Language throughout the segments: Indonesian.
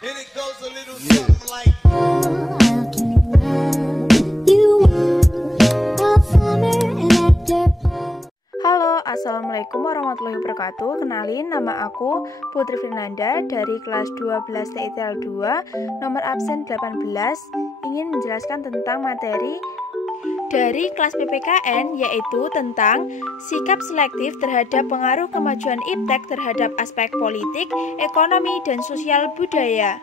And it goes a little something like Halo, assalamualaikum warahmatullahi wabarakatuh. Kenalin, nama aku Putri Fernanda dari kelas 12 TITL 2, nomor absen 18. Ingin menjelaskan tentang materi dari kelas PPKN, yaitu tentang sikap selektif terhadap pengaruh kemajuan iptek terhadap aspek politik, ekonomi, dan sosial budaya.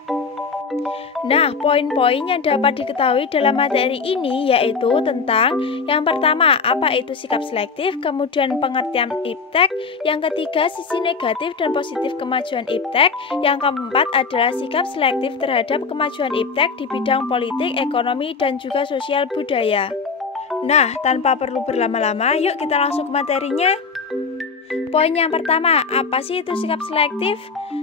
Nah, poin-poin yang dapat diketahui dalam materi ini yaitu tentang yang pertama, apa itu sikap selektif, kemudian pengertian iptek, yang ketiga, sisi negatif dan positif kemajuan iptek, yang keempat adalah sikap selektif terhadap kemajuan iptek di bidang politik, ekonomi, dan juga sosial budaya. Nah, tanpa perlu berlama-lama, yuk kita langsung ke materinya. Poin yang pertama, apa sih itu sikap selektif?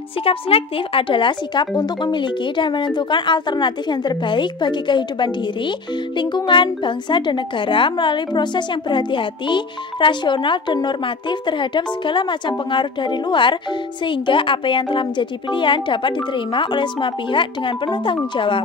Sikap selektif adalah sikap untuk memiliki dan menentukan alternatif yang terbaik bagi kehidupan diri, lingkungan, bangsa, dan negara melalui proses yang berhati-hati, rasional, dan normatif terhadap segala macam pengaruh dari luar, sehingga apa yang telah menjadi pilihan dapat diterima oleh semua pihak dengan penuh tanggung jawab.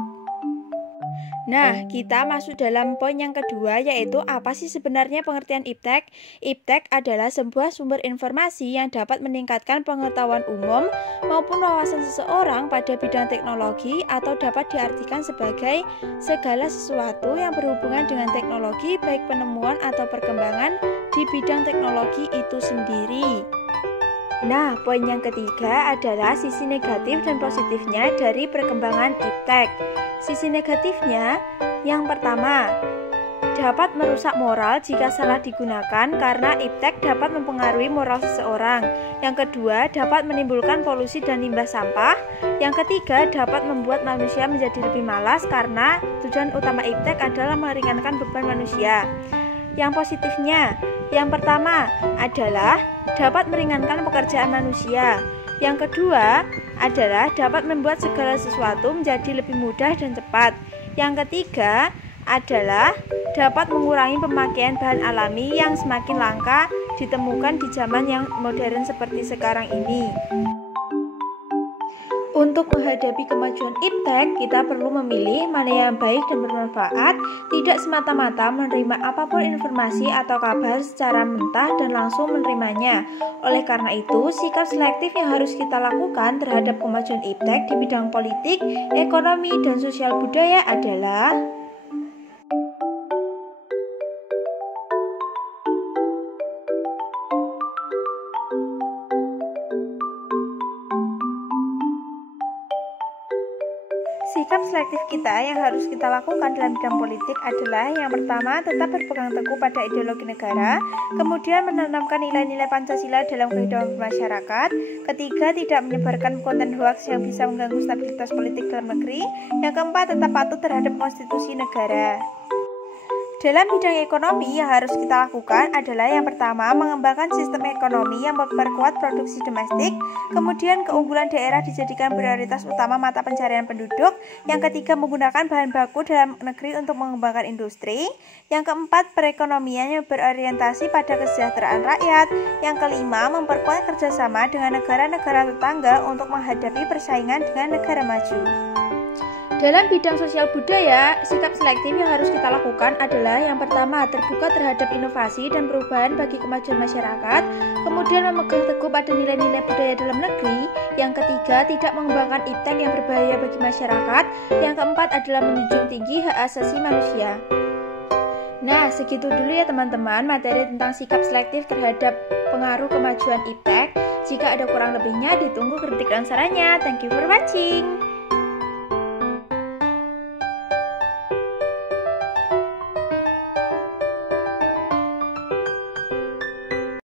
Nah, kita masuk dalam poin yang kedua, yaitu apa sih sebenarnya pengertian iptek? Iptek adalah sebuah sumber informasi yang dapat meningkatkan pengetahuan umum maupun wawasan seseorang pada bidang teknologi, atau dapat diartikan sebagai segala sesuatu yang berhubungan dengan teknologi, baik penemuan atau perkembangan di bidang teknologi itu sendiri. Nah, poin yang ketiga adalah sisi negatif dan positifnya dari perkembangan iptek. Sisi negatifnya, yang pertama, dapat merusak moral jika salah digunakan karena iptek dapat mempengaruhi moral seseorang. Yang kedua, dapat menimbulkan polusi dan limbah sampah. Yang ketiga, dapat membuat manusia menjadi lebih malas karena tujuan utama iptek adalah meringankan beban manusia. Yang positifnya, yang pertama adalah dapat meringankan pekerjaan manusia. Yang kedua adalah dapat membuat segala sesuatu menjadi lebih mudah dan cepat. Yang ketiga adalah dapat mengurangi pemakaian bahan alami yang semakin langka ditemukan di zaman yang modern seperti sekarang ini. Untuk menghadapi kemajuan iptek, kita perlu memilih mana yang baik dan bermanfaat, tidak semata-mata menerima apapun informasi atau kabar secara mentah dan langsung menerimanya. Oleh karena itu, sikap selektif yang harus kita lakukan terhadap kemajuan iptek di bidang politik, ekonomi, dan sosial budaya adalah sikap selektif kita yang harus kita lakukan dalam bidang politik adalah yang pertama, tetap berpegang teguh pada ideologi negara, kemudian menanamkan nilai-nilai Pancasila dalam kehidupan masyarakat, ketiga, tidak menyebarkan konten hoaks yang bisa mengganggu stabilitas politik dalam negeri, yang keempat, tetap patuh terhadap konstitusi negara. Dalam bidang ekonomi yang harus kita lakukan adalah yang pertama, mengembangkan sistem ekonomi yang memperkuat produksi domestik, kemudian keunggulan daerah dijadikan prioritas utama mata pencarian penduduk, yang ketiga, menggunakan bahan baku dalam negeri untuk mengembangkan industri, yang keempat, perekonomian yang berorientasi pada kesejahteraan rakyat, yang kelima, memperkuat kerjasama dengan negara-negara tetangga untuk menghadapi persaingan dengan negara maju. Dalam bidang sosial budaya, sikap selektif yang harus kita lakukan adalah yang pertama, terbuka terhadap inovasi dan perubahan bagi kemajuan masyarakat, kemudian memegang teguh pada nilai-nilai budaya dalam negeri, yang ketiga, tidak mengembangkan iptek yang berbahaya bagi masyarakat, yang keempat adalah menjunjung tinggi hak asasi manusia. Nah, segitu dulu ya teman-teman materi tentang sikap selektif terhadap pengaruh kemajuan iptek. Jika ada kurang lebihnya, ditunggu kritik dan sarannya. Thank you for watching.